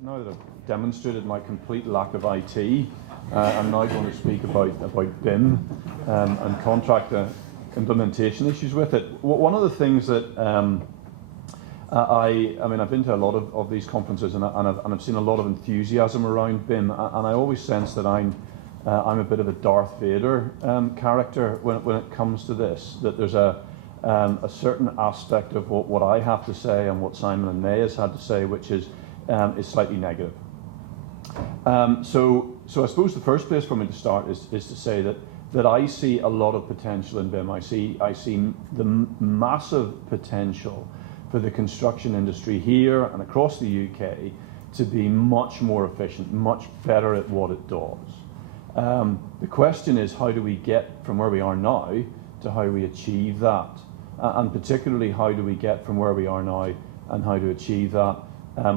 Now that I've demonstrated my complete lack of IT, I'm now going to speak about BIM and contract implementation issues with it. One of the things that I mean, I've been to a lot of these conferences, and I've seen a lot of enthusiasm around BIM, and I always sense that I'm a bit of a Darth Vader character when it comes to this. That there's a certain aspect of what I have to say and what Simon and May has had to say, which is slightly negative. So I suppose the first place for me to start is to say that I see a lot of potential in BIM. I see the massive potential for the construction industry here and across the UK to be much more efficient, much better at what it does. The question is, how do we get from where we are now to how we achieve that? And particularly, how do we get from where we are now and how to achieve that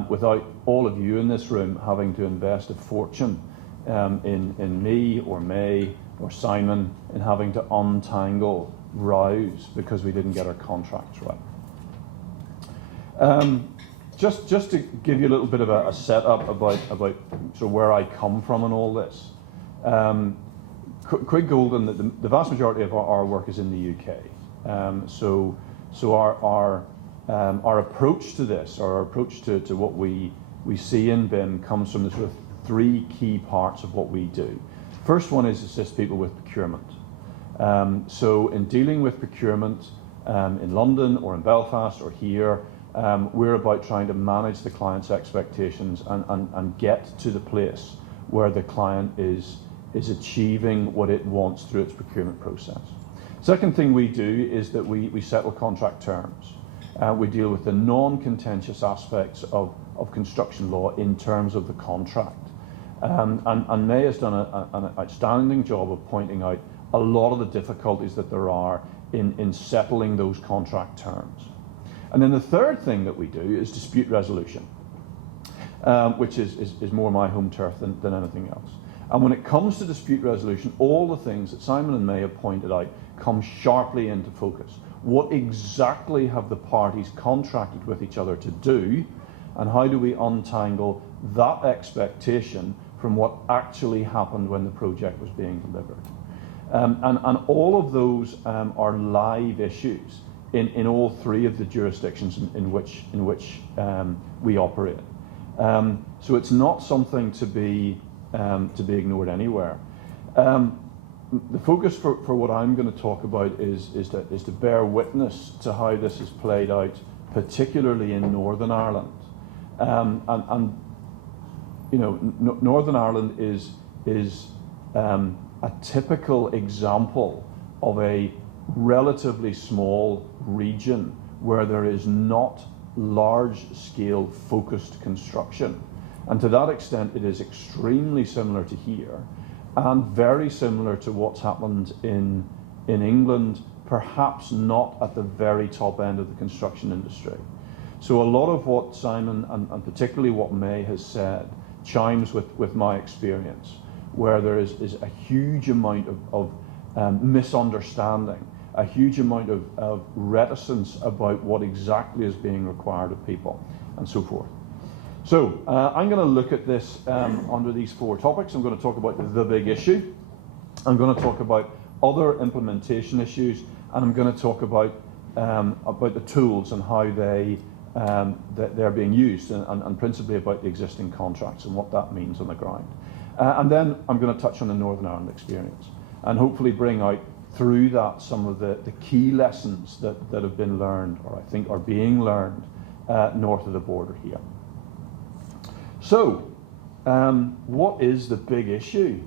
without all of you in this room having to invest a fortune in me or May or Simon in having to untangle rows because we didn't get our contracts right. Just to give you a little bit of a setup about sort of where I come from and all this. Quigg, the vast majority of our work is in the UK. So our approach to this, our approach to what we see in BIM, comes from the sort of three key parts of what we do. First one is assist people with procurement. So in dealing with procurement in London or in Belfast or here, we're about trying to manage the client's expectations and get to the place where the client is achieving what it wants through its procurement process. Second thing we do is that we settle contract terms. We deal with the non-contentious aspects of construction law in terms of the contract. And May has done an outstanding job of pointing out a lot of the difficulties that there are in settling those contract terms. And then the third thing that we do is dispute resolution, which is more my home turf than anything else. And when it comes to dispute resolution, all the things that Simon and May have pointed out come sharply into focus. What exactly have the parties contracted with each other to do, and how do we untangle that expectation from what actually happened when the project was being delivered? And all of those are live issues in all three of the jurisdictions in which we operate. So it's not something to be ignored anywhere. The focus for what I'm going to talk about is to bear witness to how this has played out, particularly in Northern Ireland. And you know, Northern Ireland is a typical example of a relatively small region where there is not large-scale focused construction. And to that extent, it is extremely similar to here, and very similar to what's happened in England, perhaps not at the very top end of the construction industry. So a lot of what Simon and particularly what May has said chimes with my experience, where there is a huge amount of misunderstanding, a huge amount of reticence about what exactly is being required of people, and so forth. So I'm going to look at this under these four topics. I'm going to talk about the big issue. I'm going to talk about other implementation issues, and I'm going to talk about the tools and how they're being used, and principally about the existing contracts and what that means on the ground. And then I'm going to touch on the Northern Ireland experience, and hopefully bring out through that some of the key lessons that have been learned, or I think are being learned, north of the border here. So, what is the big issue?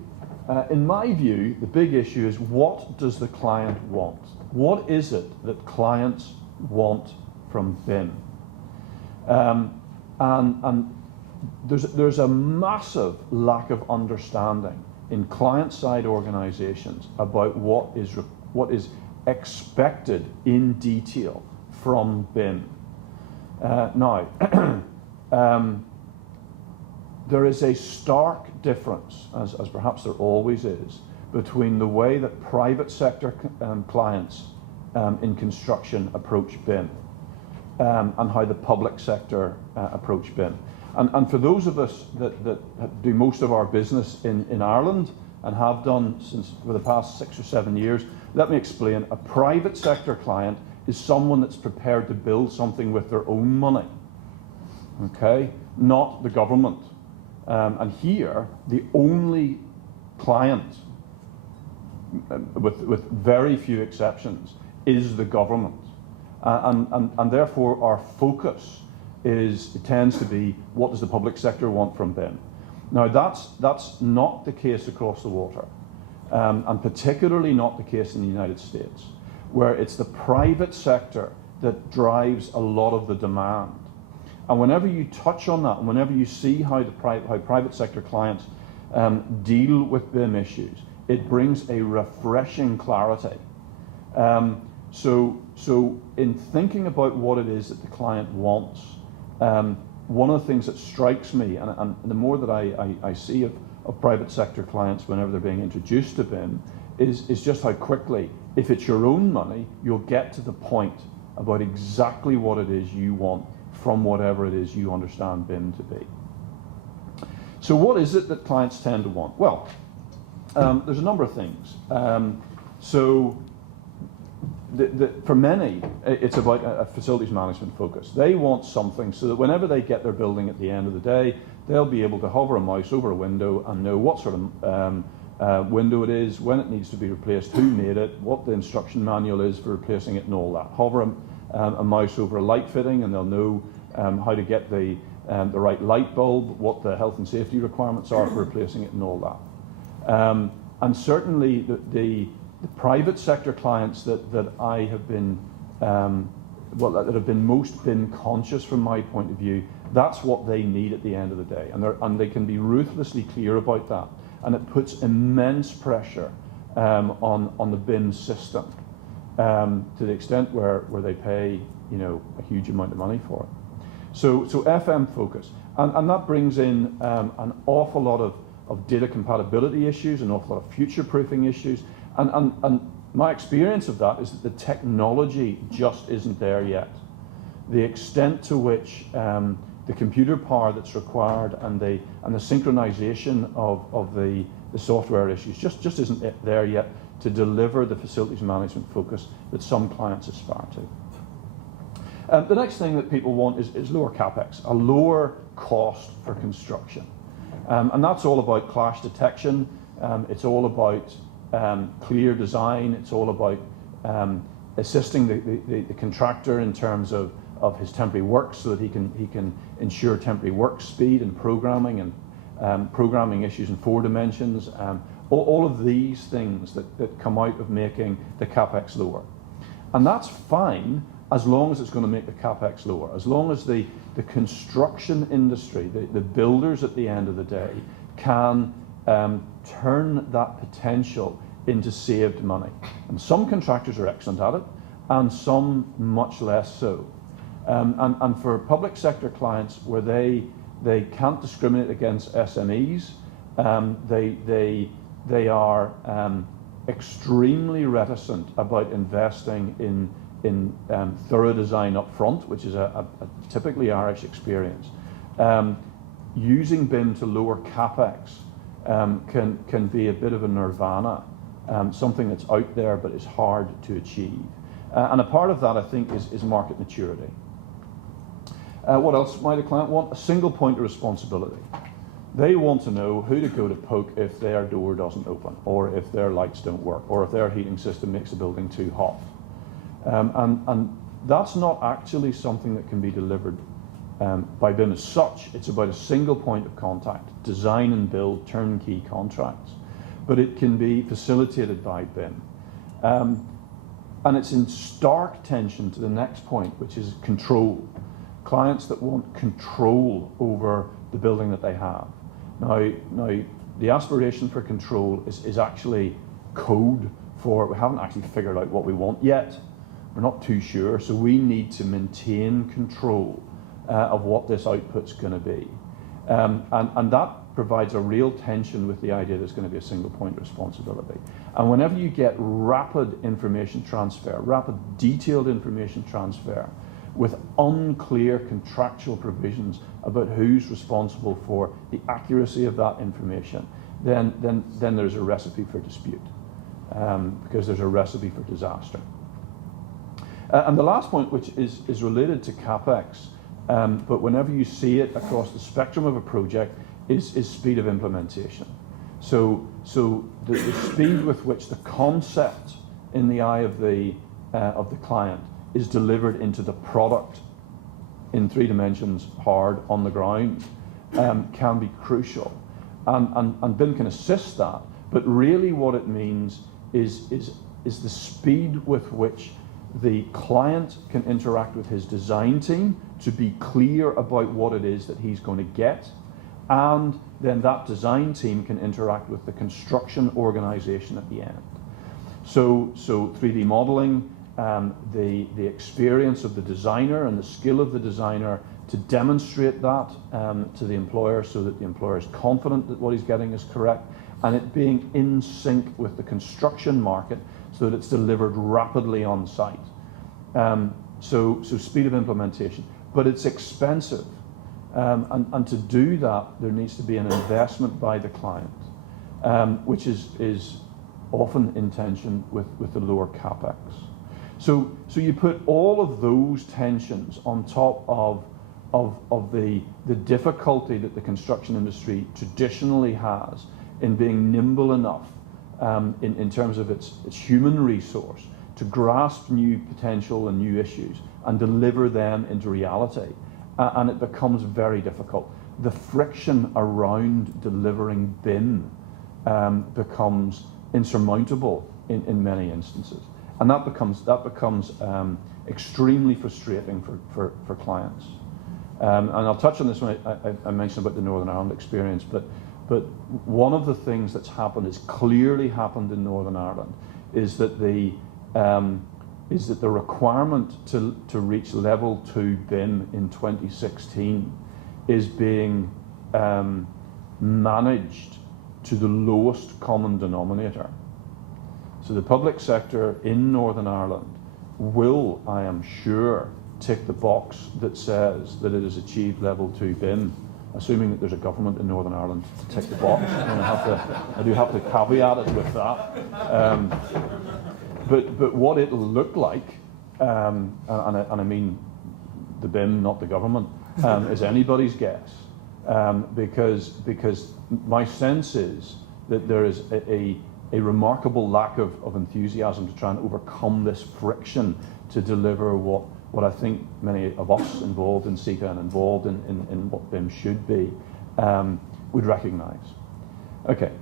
In my view, the big issue is, what does the client want? What is it that clients want from BIM? And there's a massive lack of understanding in client-side organizations about what is expected in detail from BIM. Now, there is a stark difference, as perhaps there always is, between the way that private sector clients in construction approach BIM and how the public sector approach BIM. And for those of us that do most of our business in Ireland and have done for the past 6 or 7 years, let me explain. A private sector client is someone that's prepared to build something with their own money, okay, not the government. And here, the only client, with very few exceptions, is the government. And therefore, our focus tends to be, what does the public sector want from BIM? Now, that's not the case across the water, and particularly not the case in the United States, where it's the private sector that drives a lot of the demand. And whenever you touch on that, and whenever you see how private sector clients deal with BIM issues, it brings a refreshing clarity. So in thinking about what it is that the client wants, one of the things that strikes me, and the more that I see of private sector clients whenever they're being introduced to BIM, is just how quickly, if it's your own money, you'll get to the point about exactly what it is you want from whatever it is you understand BIM to be. So what is it that clients tend to want? Well, there's a number of things. For many, it's about a facilities management focus. They want something so that whenever they get their building at the end of the day, they'll be able to hover a mouse over a window and know what sort of window it is, when it needs to be replaced, who made it, what the instruction manual is for replacing it, and all that. Hover a mouse over a light fitting and they'll know how to get the right light bulb, what the health and safety requirements are for replacing it, and all that. And certainly the private sector clients that I have been, that have been most BIM conscious from my point of view, that's what they need at the end of the day, and they can be ruthlessly clear about that, and it puts immense pressure on the BIM system to the extent where they pay a huge amount of money for it. So FM focus, and that brings in an awful lot of data compatibility issues, an awful lot of future-proofing issues, and my experience of that is that the technology just isn't there yet. The extent to which the computer power that's required and the synchronization of the software issues just isn't there yet to deliver the facilities management focus that some clients aspire to. The next thing that people want is lower capex, a lower cost for construction. And that's all about clash detection. It's all about clear design. It's all about assisting the contractor in terms of his temporary work so that he can ensure temporary work speed and programming and programming issues in 4 dimensions. All of these things that come out of making the capex lower. And that's fine as long as it's going to make the capex lower, as long as the construction industry, the builders at the end of the day, can turn that potential into saved money. And some contractors are excellent at it, and some much less so. And for public sector clients where they can't discriminate against SMEs, they are extremely reticent about investing in thorough design up front, which is a typically Irish experience. Using BIM to lower capex can be a bit of a nirvana, something that's out there but is hard to achieve. And a part of that, I think, is market maturity. What else might a client want? A single point of responsibility. They want to know who to go to poke if their door doesn't open, or if their lights don't work, or if their heating system makes the building too hot. And that's not actually something that can be delivered by BIM as such. It's about a single point of contact, design and build turnkey contracts. But it can be facilitated by BIM. And it's in stark tension to the next point, which is control. Clients that want control over the building that they have. Now the aspiration for control is actually code for, we haven't actually figured out what we want yet. We're not too sure, so we need to maintain control of what this output's going to be. And that provides a real tension with the idea there's going to be a single point of responsibility. And whenever you get rapid information transfer, rapid detailed information transfer, with unclear contractual provisions about who's responsible for the accuracy of that information, then there's a recipe for dispute, because there's a recipe for disaster. And the last point, which is related to CapEx, but whenever you see it across the spectrum of a project, is speed of implementation. So the speed with which the concept in the eye of the client is delivered into the product in 3 dimensions, hard, on the ground, can be crucial. And BIM can assist that, but really what it means is the speed with which the client can interact with his design team to be clear about what it is that he's going to get, and then that design team can interact with the construction organization at the end. So 3D modeling, the experience of the designer and the skill of the designer to demonstrate that to the employer, so that the employer is confident that what he's getting is correct, and it being in sync with the construction market so that it's delivered rapidly on site. So speed of implementation, but it's expensive, and to do that there needs to be an investment by the client, which is often in tension with the lower CapEx. So you put all of those tensions on top of the difficulty that the construction industry traditionally has in being nimble enough in terms of its human resource to grasp new potential and new issues and deliver them into reality, and it becomes very difficult. The friction around delivering BIM becomes insurmountable in many instances, and that becomes extremely frustrating for clients. And I'll touch on this when I mentioned about the Northern Ireland experience, but one of the things that's happened, is clearly happened in Northern Ireland, is that the requirement to reach level 2 BIM in 2016 is being managed to the lowest common denominator. So the public sector in Northern Ireland will, I am sure, tick the box that says that it has achieved level 2 BIM, assuming that there's a government in Northern Ireland to tick the box. I do have to caveat it with that. But what it'll look like, and I mean the BIM, not the government, is anybody's guess, because my sense is that there is a remarkable lack of enthusiasm to try and overcome this friction to deliver what I think many of us involved in CITA and involved in what BIM should be would recognise. Okay,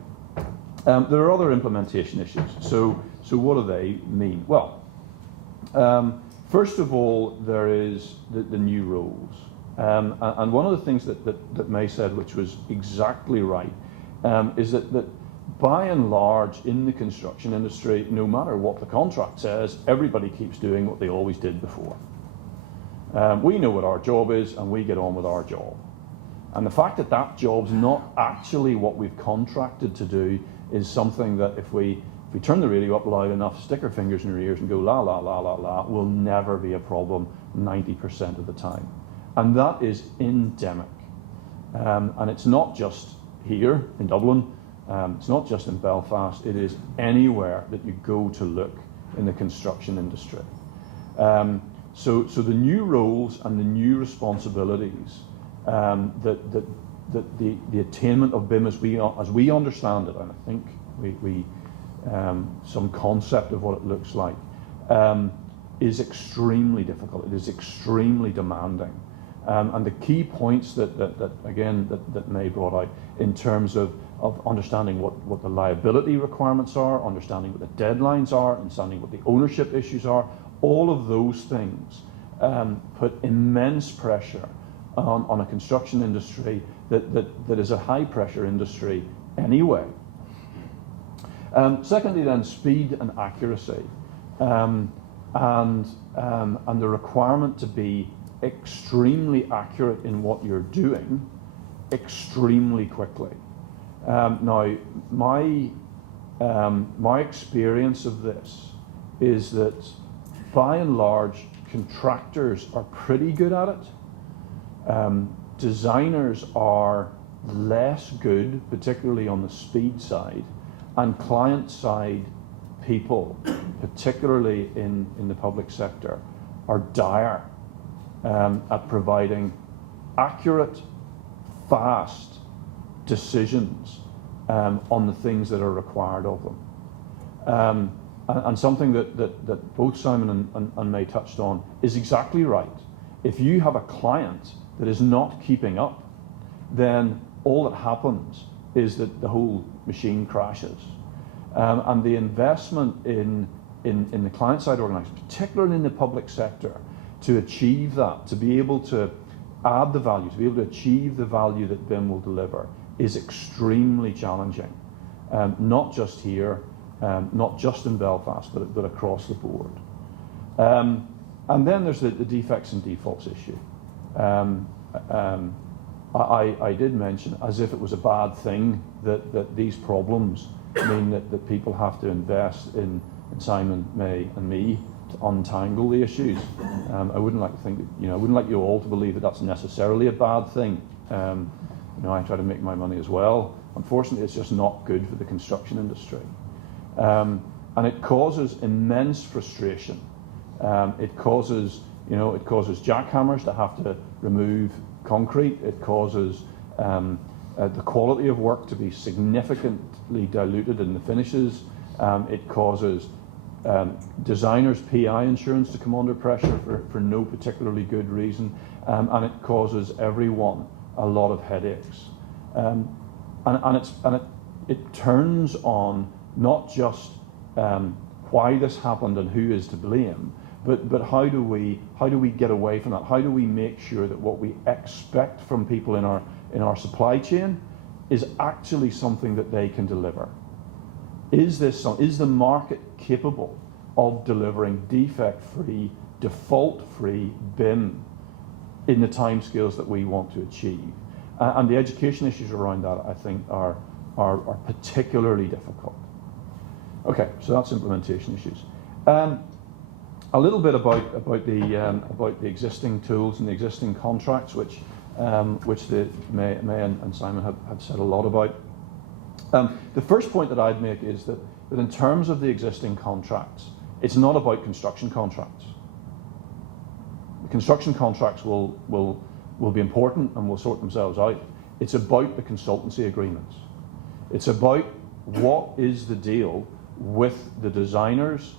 there are other implementation issues. So what do they mean? Well, first of all, there is the new rules. And one of the things that May said, which was exactly right, is that by and large in the construction industry, no matter what the contract says, everybody keeps doing what they always did before. We know what our job is and we get on with our job. And the fact that job's not actually what we've contracted to do is something that if we turn the radio up loud enough, stick our fingers in our ears and go la la la la la, will never be a problem 90% of the time. And that is endemic. And it's not just here in Dublin, it's not just in Belfast, it is anywhere that you go to look in the construction industry. So the new roles and the new responsibilities that the attainment of BIM as we understand it, and I think we some concept of what it looks like, is extremely difficult. It is extremely demanding, and the key points that May brought out in terms of understanding what the liability requirements are, understanding what the deadlines are, understanding what the ownership issues are. All of those things put immense pressure on a construction industry that is a high pressure industry anyway. Secondly then, speed and accuracy, and the requirement to be extremely accurate in what you're doing extremely quickly. Now my experience of this is that by and large, contractors are pretty good at it. Designers are less good, particularly on the speed side, and client side people, particularly in the public sector, are dire at providing accurate, fast decisions on the things that are required of them. And something that both Simon and May touched on is exactly right. If you have a client that is not keeping up, then all that happens is that the whole machine crashes. And the investment in the client-side organisations, particularly in the public sector, to achieve that, to be able to add the value, to be able to achieve the value that BIM will deliver, is extremely challenging. Not just here, not just in Belfast, but across the board. And then there's the defects and defaults issue. I did mention, as if it was a bad thing, that these problems mean that people have to invest in Simon, May, and me to untangle the issues. I wouldn't like to think that, I wouldn't like you all to believe that that's necessarily a bad thing. I try to make my money as well. Unfortunately, it's just not good for the construction industry. And it causes immense frustration. It causes jackhammers to have to remove concrete. It causes the quality of work to be significantly diluted in the finishes. It causes designers' PI insurance to come under pressure for no particularly good reason, and it causes everyone a lot of headaches. It turns on not just why this happened and who is to blame, but how do we get away from that? How do we make sure that what we expect from people in our supply chain is actually something that they can deliver? Is the market capable of delivering defect-free, default-free BIM in the timescales that we want to achieve? And the education issues around that, I think, are particularly difficult. Okay, so that's implementation issues. A little bit about the existing tools and the existing contracts, which May and Simon have said a lot about. The first point that I'd make is that in terms of the existing contracts, it's not about construction contracts. The construction contracts will be important and will sort themselves out. It's about the consultancy agreements. It's about what is the deal with the designers,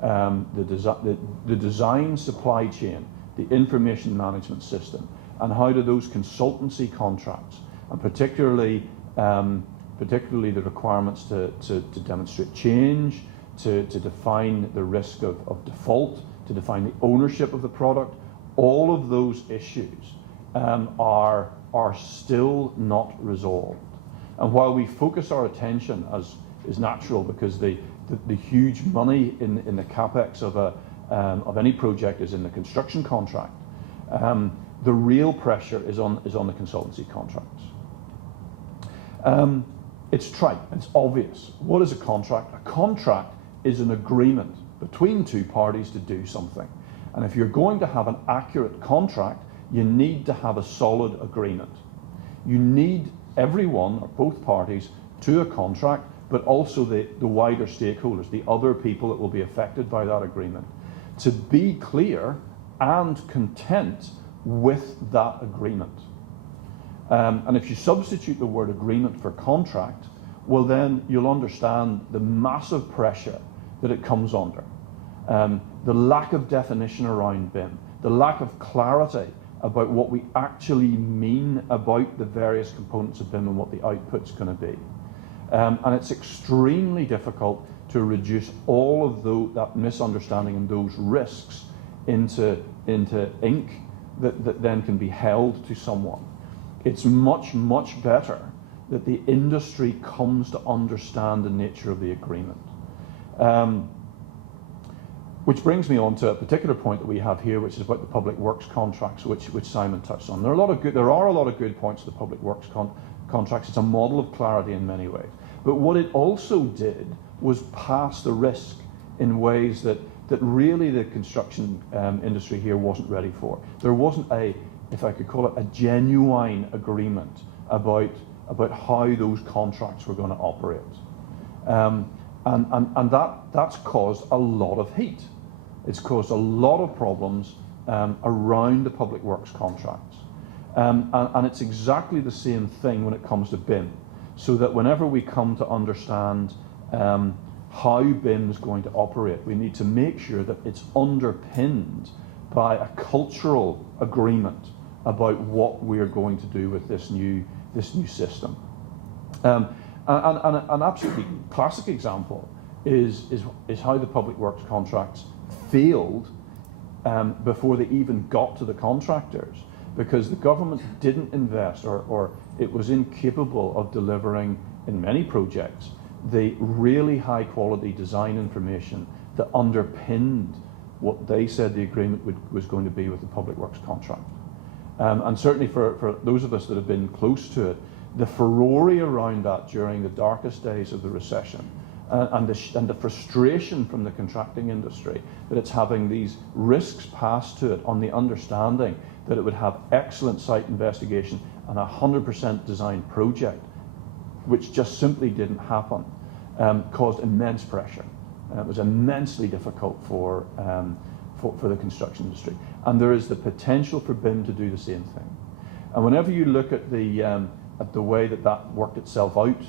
the design supply chain, the information management system, and how do those consultancy contracts, and particularly the requirements to demonstrate change, to define the risk of default, to define the ownership of the product, all of those issues are still not resolved. And while we focus our attention, as is natural, because the huge money in the capex of any project is in the construction contract, the real pressure is on the consultancy contracts. It's trite, it's obvious. What is a contract? A contract is an agreement between two parties to do something. And if you're going to have an accurate contract, you need to have a solid agreement. You need everyone, or both parties, to a contract, but also the wider stakeholders, the other people that will be affected by that agreement, to be clear and content with that agreement. And if you substitute the word agreement for contract, well then you'll understand the massive pressure that it comes under. The lack of definition around BIM, the lack of clarity about what we actually mean about the various components of BIM and what the output's going to be. And it's extremely difficult to reduce all of that misunderstanding and those risks into ink that then can be held to someone. It's much, much better that the industry comes to understand the nature of the agreement. Which brings me on to a particular point that we have here, which is about the public works contracts, which Simon touched on. There are a lot of good points to the public works contracts. It's a model of clarity in many ways. But what it also did was pass the risk in ways that that really the construction industry here wasn't ready for. There wasn't a, if I could call it, a genuine agreement about how those contracts were going to operate. And that's caused a lot of heat. It's caused a lot of problems around the public works contracts. And it's exactly the same thing when it comes to BIM. So that whenever we come to understand how BIM is going to operate, we need to make sure that it's underpinned by a cultural agreement about what we're going to do with this new system. And an absolutely classic example is how the public works contracts failed before they even got to the contractors, because the government didn't invest, or it was incapable of delivering, in many projects, the really high quality design information that underpinned what they said the agreement was going to be with the public works contract. And certainly for those of us that have been close to it, the furore around that during the darkest days of the recession, and the frustration from the contracting industry that it's having these risks passed to it on the understanding that it would have excellent site investigation and a 100% design project, which just simply didn't happen, caused immense pressure. It was immensely difficult for the construction industry. And there is the potential for BIM to do the same thing. And whenever you look at the way that worked itself out,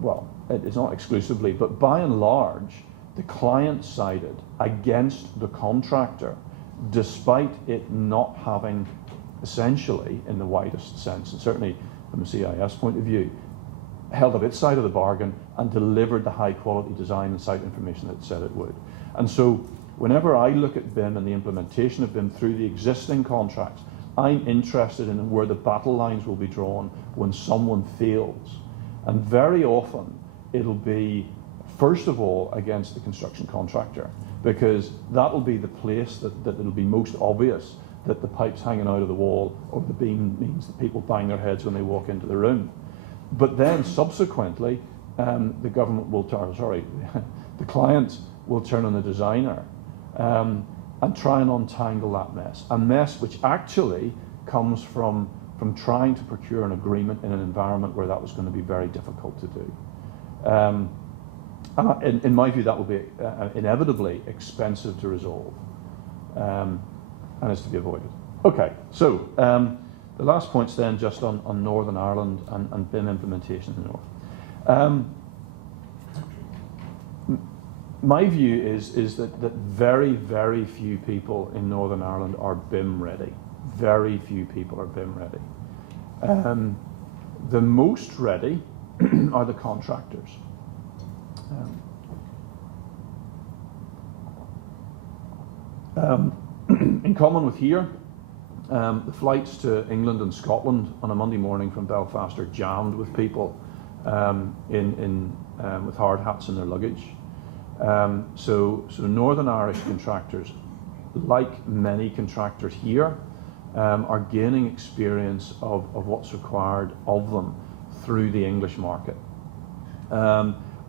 well, it's not exclusively, but by and large, the client sided against the contractor, despite it not having, essentially, in the widest sense, and certainly from a CIS point of view, held up its side of the bargain and delivered the high quality design and site information that it said it would. And so whenever I look at BIM and the implementation of BIM through the existing contracts, I'm interested in where the battle lines will be drawn when someone fails. And very often it'll be, first of all, against the construction contractor, because that will be the place that it'll be most obvious that the pipe's hanging out of the wall, or the beam means that people bang their heads when they walk into the room. But then subsequently, the government will turn, the client will turn on the designer and try and untangle that mess. A mess which actually comes from trying to procure an agreement in an environment where that was going to be very difficult to do. And in my view, that will be inevitably expensive to resolve, and is to be avoided. Okay, so the last point's then just on Northern Ireland and BIM implementation in the North. My view is that very, very few people in Northern Ireland are BIM ready. Very few people are BIM ready. The most ready are the contractors. In common with here, the flights to England and Scotland on a Monday morning from Belfast are jammed with people with hard hats in their luggage. So Northern Irish contractors, like many contractors here, are gaining experience of what's required of them through the English market,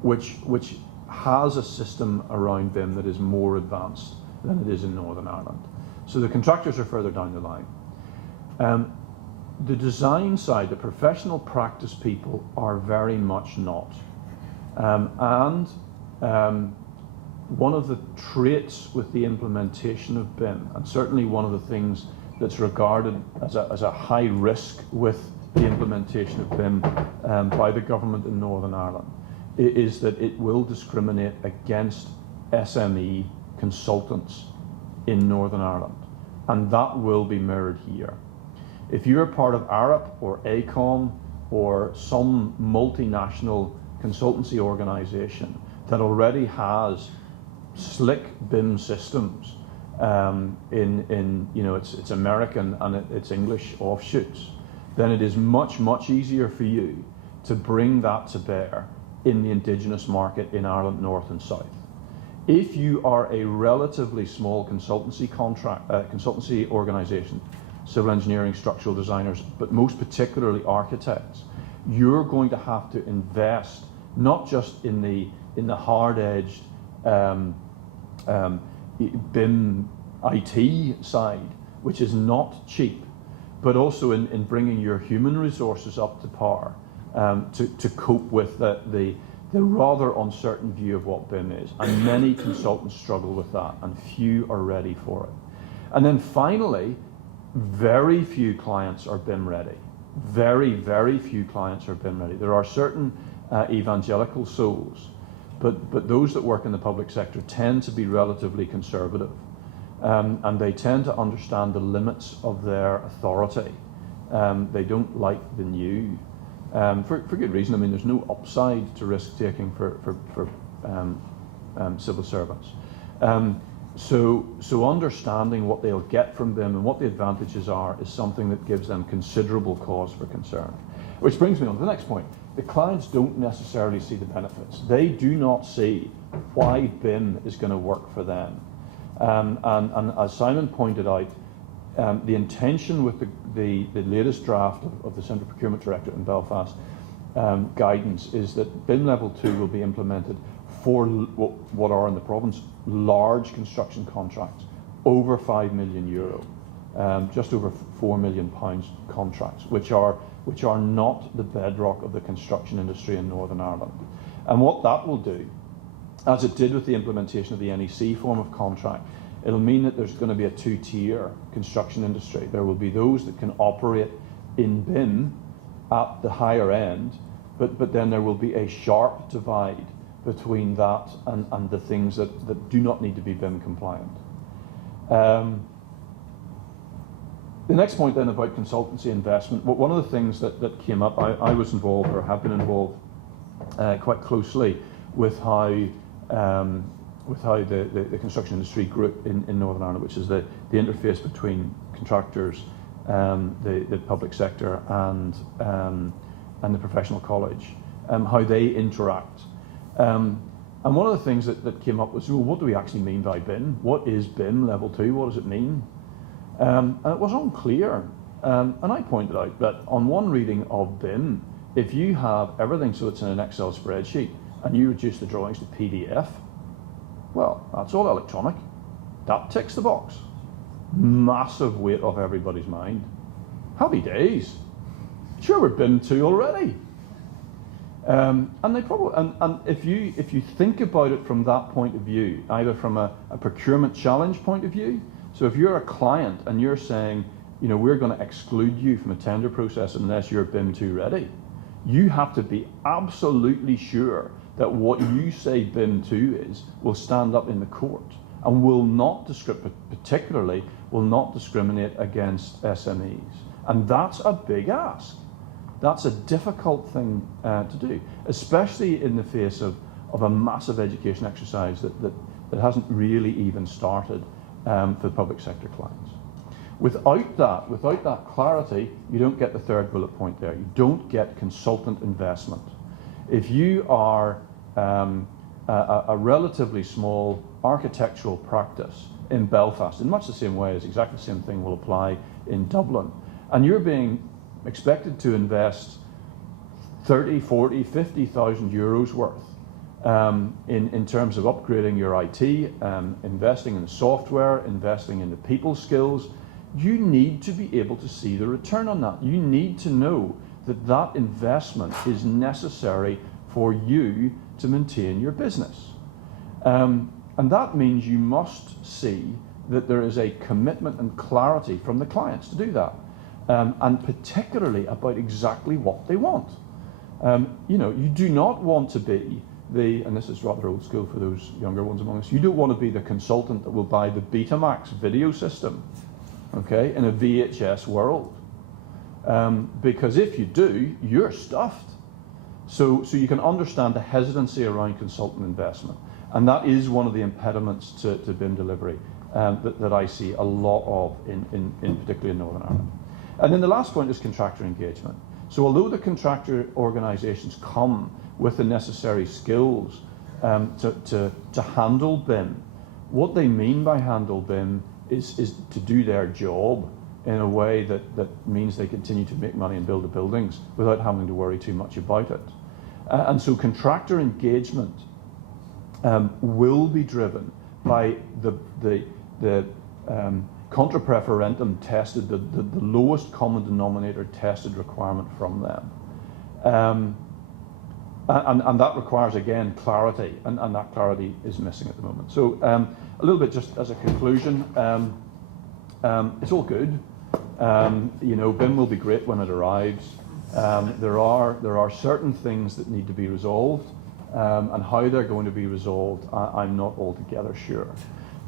which has a system around BIM that is more advanced than it is in Northern Ireland. So the contractors are further down the line. The design side, the professional practice people are very much not. One of the traits with the implementation of BIM, and certainly one of the things that's regarded as a high risk with the implementation of BIM by the government in Northern Ireland, is that it will discriminate against SME consultants in Northern Ireland, and that will be mirrored here. If you're part of ARAP or ACOM or some multinational consultancy organization that already has slick BIM systems in its American and its English offshoots, then it is much, much easier for you to bring that to bear in the indigenous market in Ireland North and South. If you are a relatively small consultancy organisation, civil engineering, structural designers, but most particularly architects, you're going to have to invest not just in the hard-edged BIM IT side, which is not cheap, but also in bringing your human resources up to par to cope with the rather uncertain view of what BIM is. And many consultants struggle with that, and few are ready for it. And then finally, very few clients are BIM ready. Very, very few clients are BIM ready. There are certain evangelical souls, but those that work in the public sector tend to be relatively conservative, and they tend to understand the limits of their authority. They don't like the new, for good reason. I mean, there's no upside to risk-taking for civil servants. So understanding what they'll get from them and what the advantages are is something that gives them considerable cause for concern. Which brings me on to the next point. The clients don't necessarily see the benefits. They do not see why BIM is going to work for them. And as Simon pointed out, the intention with the latest draft of the Central Procurement Directorate in Belfast guidance is that BIM Level 2 will be implemented for what are in the province large construction contracts, over €5 million, just over £4 million contracts, which are not the bedrock of the construction industry in Northern Ireland. And what that will do, as it did with the implementation of the NEC form of contract, it'll mean that there's going to be a two-tier construction industry. There will be those that can operate in BIM at the higher end, but then there will be a sharp divide between that and the things that do not need to be BIM compliant. The next point then about consultancy investment, one of the things that came up, I was involved or have been involved quite closely with how the construction industry group in Northern Ireland, which is the interface between contractors, the public sector and the professional college, how they interact. And one of the things that came up was, well, what do we actually mean by BIM? What is BIM Level 2? What does it mean? And it was unclear. And I pointed out that on one reading of BIM, if you have everything so it's in an Excel spreadsheet and you reduce the drawings to PDF, well, that's all electronic. That ticks the box. Massive weight off everybody's mind. Happy days. Sure, we're BIM 2 already. And they probably, and if you think about it from that point of view, either from a procurement challenge point of view, so if you're a client and you're saying, we're going to exclude you from a tender process unless you're BIM 2 ready, you have to be absolutely sure that what you say BIM 2 is will stand up in the court and will not particularly will not discriminate against SMEs. And that's a big ask. That's a difficult thing to do, especially in the face of a massive education exercise that hasn't really even started for public sector clients. Without that clarity, you don't get the third bullet point there. You don't get consultant investment. If you are a relatively small architectural practice in Belfast, in much the same way as exactly the same thing will apply in Dublin, and you're being expected to invest 30, 40, 50,000 euros worth in terms of upgrading your IT, investing in the software, investing in the people skills, you need to be able to see the return on that. You need to know that that investment is necessary for you to maintain your business. And that means you must see that there is a commitment and clarity from the clients to do that. And particularly about exactly what they want. You do not want to be and this is rather old school for those younger ones among us, you don't want to be the consultant that will buy the Betamax video system, okay, in a VHS world. Because if you do, you're stuffed. So you can understand the hesitancy around consultant investment. And that is one of the impediments to BIM delivery that I see a lot of, in particularly in Northern Ireland. And then the last point is contractor engagement. So although the contractor organisations come with the necessary skills to handle BIM, what they mean by handle BIM is to do their job in a way that means they continue to make money and build the buildings without having to worry too much about it. And so contractor engagement will be driven by the contra preferentum tested, the lowest common denominator tested requirement from them. And that requires, again, clarity, and that clarity is missing at the moment. So a little bit just as a conclusion, it's all good. BIM will be great when it arrives. There are certain things that need to be resolved, and how they're going to be resolved, I'm not altogether sure.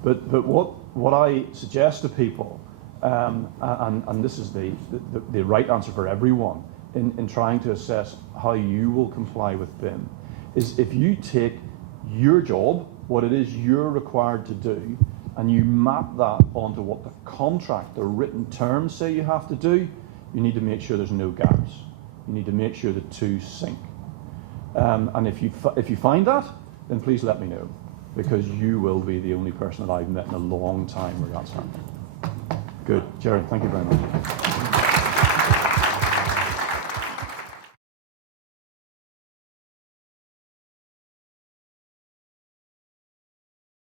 But what I suggest to people, and this is the right answer for everyone in trying to assess how you will comply with BIM, is if you take your job, what it is you're required to do, and you map that onto what the contract, the written terms say you have to do, you need to make sure there's no gaps. You need to make sure the two sync. And if you find that, then please let me know, because you will be the only person that I've met in a long time where that's happening. Good. Jerry, thank you very much.